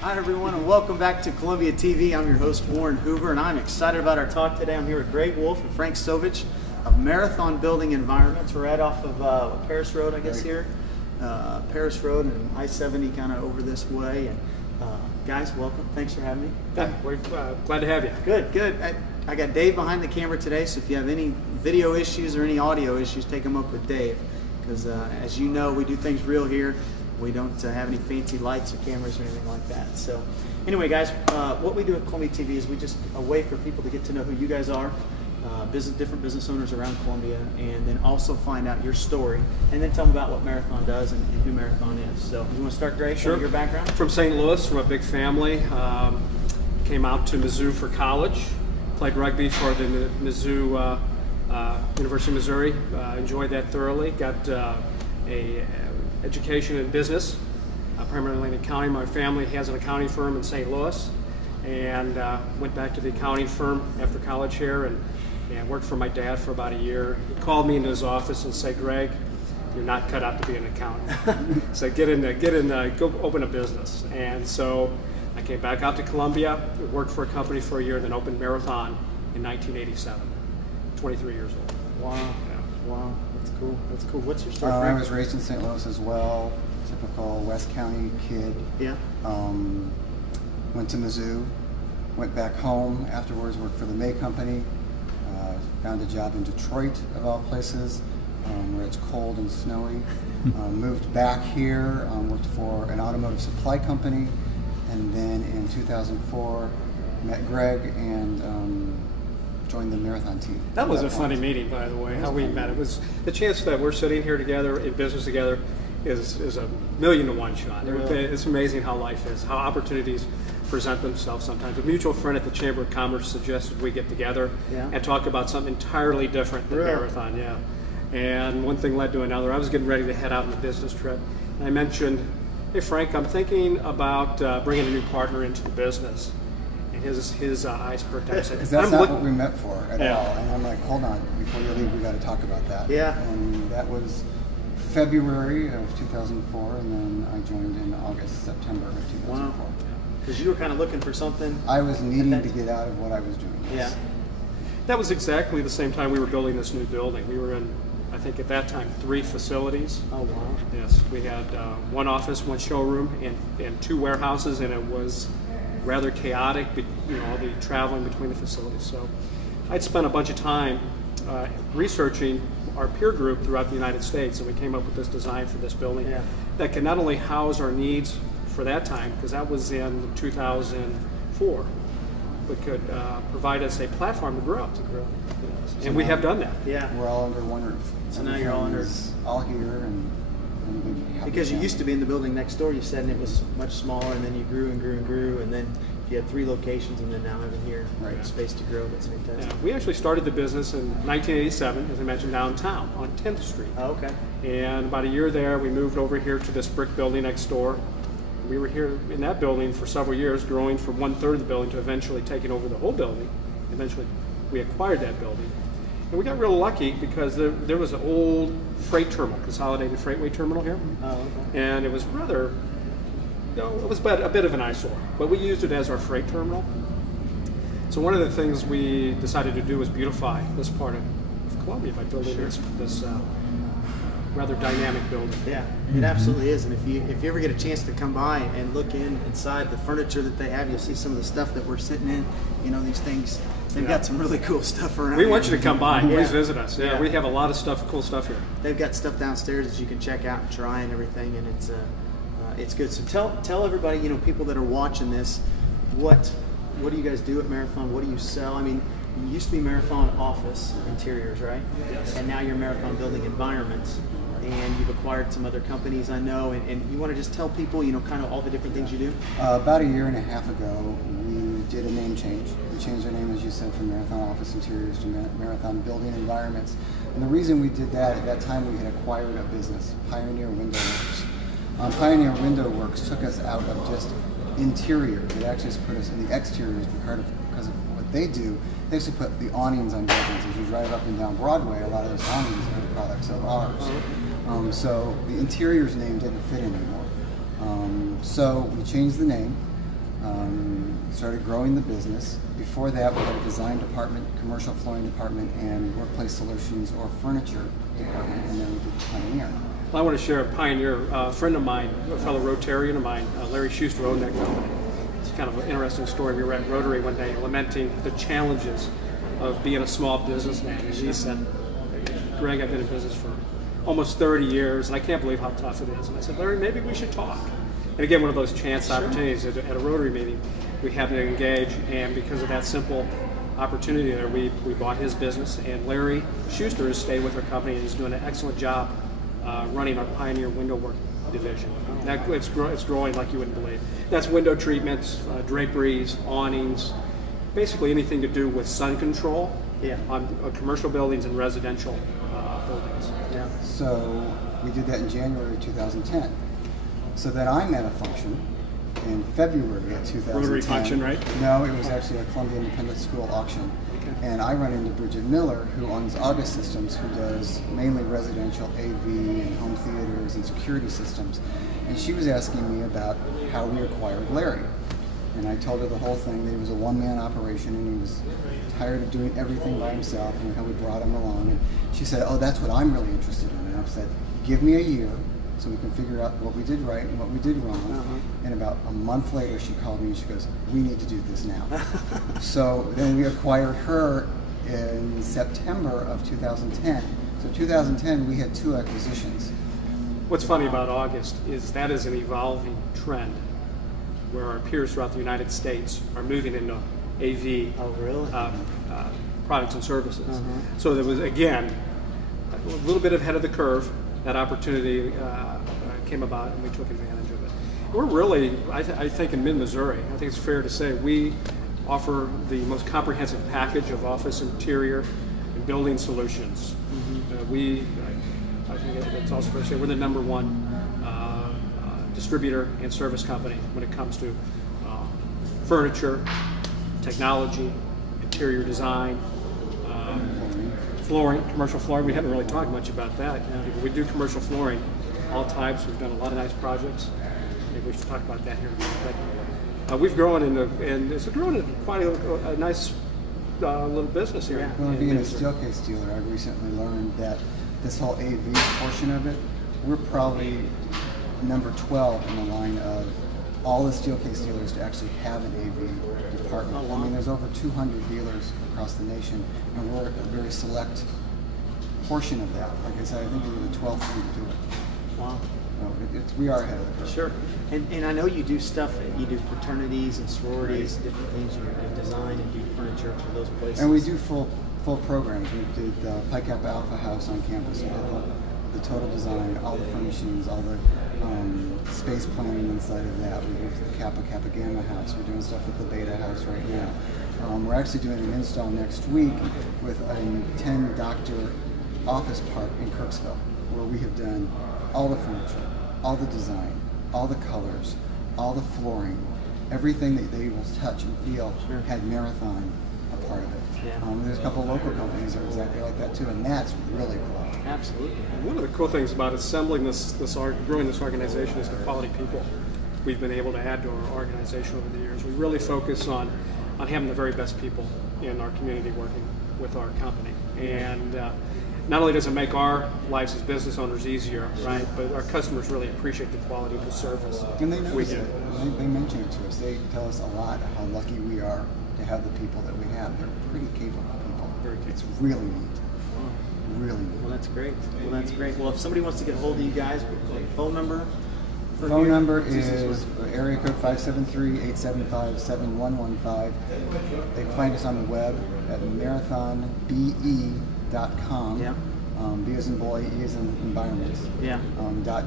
Hi everyone, and welcome back to Columbia TV. I'm your host Warren Hoover, and I'm excited about our talk today. I'm here with Greg Wolff and Frank Sovich of Marathon Building Environments. We're right off of Paris Road, I guess, here. Paris Road and I-70 kind of over this way. And guys, welcome. Thanks for having me. Yeah, we're glad to have you. Good, good. I got Dave behind the camera today, so if you have any video issues or any audio issues, take them up with Dave. Because as you know, we do things real here. We don't have any fancy lights or cameras or anything like that. So anyway, guys, what we do at Columbia TV is we just a way for people to get to know who you guys are, different business owners around Columbia, and then also find out your story, and then tell them about what Marathon does and who Marathon is. So you want to start, Greg? Sure. Your background? From St. Louis, from a big family. Came out to Mizzou for college. Played rugby for the Mizzou University of Missouri. Enjoyed that thoroughly. Got a education in business, primarily in accounting. My family has an accounting firm in St. Louis, and went back to the accounting firm after college here and worked for my dad for about a year. He called me into his office and said, "Greg, you're not cut out to be an accountant. So get in, go open a business." And so I came back out to Columbia, worked for a company for a year, then opened Marathon in 1987. 23 years old. Wow. Yeah. Wow. That's cool. That's cool. What's your story? I was raised in St. Louis as well. Typical West County kid. Yeah. Went to Mizzou. Went back home afterwards. Worked for the May Company. Found a job in Detroit, of all places, where it's cold and snowy. Moved back here. Worked for an automotive supply company, and then in 2004 met Greg and joined the Marathon team. That was a funny meeting, by the way, how we met. It was the chance that we're sitting here together in business together is a 1,000,000 to 1 shot. Really? It's amazing how life is, how opportunities present themselves sometimes. A mutual friend at the Chamber of Commerce suggested we get together and talk about something entirely different than Marathon, yeah. And one thing led to another. I was getting ready to head out on a business trip, and I mentioned, "Hey Frank, I'm thinking about bringing a new partner into the business." And his eyes perked up and said, Because that's not what we met for at all. And I'm like, hold on, before you leave, we got to talk about that. Yeah. And that was February of 2004, and then I joined in September of 2004. Wow. Because you were kind of looking for something. I was needing to get out of what I was doing. Yeah. That was exactly the same time we were building this new building. We were in, I think at that time, 3 facilities. Oh, wow. Yes, we had 1 office, 1 showroom, and 2 warehouses, and it was rather chaotic, all the traveling between the facilities. So I'd spent a bunch of time researching our peer group throughout the United States, and we came up with this design for this building that could not only house our needs for that time, because that was in 2004, but could provide us a platform to grow. Yes. And we have done that. Yeah. We're all under one roof. So now you're all under. All here, and because you used to be in the building next door, you said, and it was much smaller, and then you grew and grew and grew, and then you had 3 locations, and then now even here, space to grow. That's fantastic. Yeah. We actually started the business in 1987, as I mentioned, downtown on 10th Street. Oh, okay. And about a year there, we moved over here to this brick building next door. We were here in that building for several years, growing from 1/3 of the building to eventually taking over the whole building. Eventually, we acquired that building. And we got real lucky because there was an old freight terminal, consolidated freightway terminal here. Oh, okay. And it was rather, it was a bit of an eyesore, but we used it as our freight terminal. So one of the things we decided to do was beautify this part of Columbia by building this rather dynamic building. Yeah, it absolutely is. And if you ever get a chance to come by and look inside the furniture that they have, you'll see some of the stuff that we're sitting in. These things. They've got some really cool stuff around. We want you to come by. Please visit us. Yeah, we have a lot of cool stuff here. They've got stuff downstairs that you can check out and try and everything, and it's good. So tell everybody, people that are watching this, what do you guys do at Marathon? What do you sell? I mean, you used to be Marathon Office Interiors, right? Yes. And now you're Marathon Building Environments, and you've acquired some other companies, I know. And you want to just tell people, kind of all the different things you do? About a year and a half ago, we did a name change. We changed our name, as you said, from Marathon Office Interiors to Marathon Building Environments. And the reason we did that, at that time we had acquired a business, Pioneer Window Works. Pioneer Window Works took us out of just interior. It actually just put us in the exteriors because of what they do. They actually put the awnings on buildings. As you drive up and down Broadway, a lot of those awnings are the products of ours. So the interiors name didn't fit anymore. So we changed the name. Started growing the business. Before that, we had a design department, commercial flooring department, and workplace solutions or furniture department, and then we did Pioneer. Well, I want to share a Pioneer. A friend of mine, a fellow Rotarian of mine, Larry Schuster, owned that company. It's kind of an interesting story. We were at Rotary one day lamenting the challenges of being a small businessman. And he said, Greg, I've been in business for almost 30 years, and I can't believe how tough it is. And I said, Larry, maybe we should talk. And again, one of those chance opportunities at a Rotary meeting, we happened to engage, and because of that simple opportunity there, we bought his business, and Larry Schuster has stayed with our company and is doing an excellent job running our Pioneer window work division. It's growing like you wouldn't believe. That's window treatments, draperies, awnings, basically anything to do with sun control on commercial buildings and residential buildings. Yeah. So we did that in January of 2010. So then I'm at a function in February of 2010. Rotary function, right? No, it was actually a Columbia Independent School auction. Okay. And I run into Bridget Miller, who owns August Systems, who does mainly residential AV and home theaters and security systems. And she was asking me about how we acquired Larry. And I told her the whole thing, that he was a one-man operation and he was tired of doing everything by himself and how we brought him along. And she said, oh, that's what I'm really interested in. And I said, give me a year so we can figure out what we did right and what we did wrong. And about a month later, she called me and she goes, we need to do this now. So then we acquired her in September of 2010. So 2010, we had 2 acquisitions. What's funny about August is that is an evolving trend where our peers throughout the United States are moving into AV products and services. So there was, again, a little bit ahead of the curve. That opportunity came about and we took advantage of it. We're really, I think in mid-Missouri, I think it's fair to say we offer the most comprehensive package of office interior and building solutions. I think it's also fair to say we're the #1 distributor and service company when it comes to furniture, technology, interior design, flooring, commercial flooring. We haven't really talked much about that. We do commercial flooring, all types. We've done a lot of nice projects. Maybe we should talk about that here in a minute. But we've grown and it's grown into quite a nice little business here. Well, being a Steelcase dealer, I recently learned that this whole AV portion of it, we're probably number 12 in the line of all the Steelcase dealers to actually have an AV department. I mean, there's over 200 dealers across the nation, and we're a very select portion of that. Like I said, I think we were the 12th one to do it. Wow. No, we are ahead of the curve. Sure. And I know you do stuff, you do fraternities and sororities, different things. You design and do furniture for those places. And we do full programs. We did the Pi Kappa Alpha House on campus. We did the total design, all the furnishings, all the space planning inside of that. We moved to the Kappa Gamma House. We're doing stuff with the Beta House right now. We're actually doing an install next week with a 10-doctor office park in Kirksville, where we have done all the furniture, all the design, all the colors, all the flooring, everything that they will touch and feel had Marathon a part of it. Yeah. There's a couple local companies that are exactly like that too, and that's really cool. Absolutely. One of the cool things about assembling growing this organization is the quality people we've been able to add to our organization over the years. We really focus on having the very best people in our community working with our company. And not only does it make our lives as business owners easier, right, but our customers really appreciate the quality of the service. And they notice it. They mention it to us. They tell us a lot how lucky we are to have the people that we have. They're pretty capable people. Very capable. It's really neat. Really neat. Well, that's great. Well, if somebody wants to get a hold of you guys, phone number? Phone number is area code 573-875-7115. They can find us on the web at marathonbe.com. Yeah. B as in boy, E as in environment. Yeah.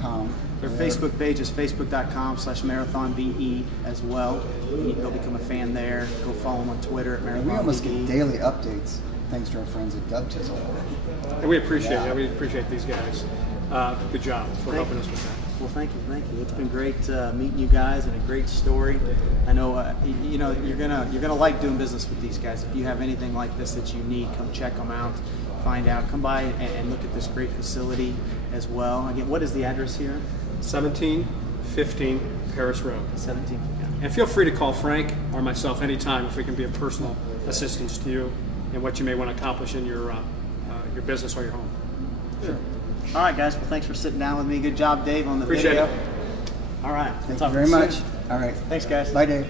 .com. Their Facebook page is facebook.com/marathonbe as well. You can go become a fan there. Go follow them on Twitter at Marathon. We almost get daily updates thanks to our friends at Dub Tizzle. And we appreciate it. We appreciate these guys. Good job for helping us with that. Well, thank you. It's been great meeting you guys and a great story. I know you're gonna like doing business with these guys. If you have anything like this that you need, come check them out. Find out. Come by and look at this great facility as well. Again, what is the address here? 1715 Paris Road. 17. And feel free to call Frank or myself anytime if we can be of personal assistance to you in what you may want to accomplish in your business or your home. Sure. All right, guys. Well, thanks for sitting down with me. Good job, Dave, on the Appreciate video. it. All right. Thank you very much. All right. Thanks, guys. Bye, Dave.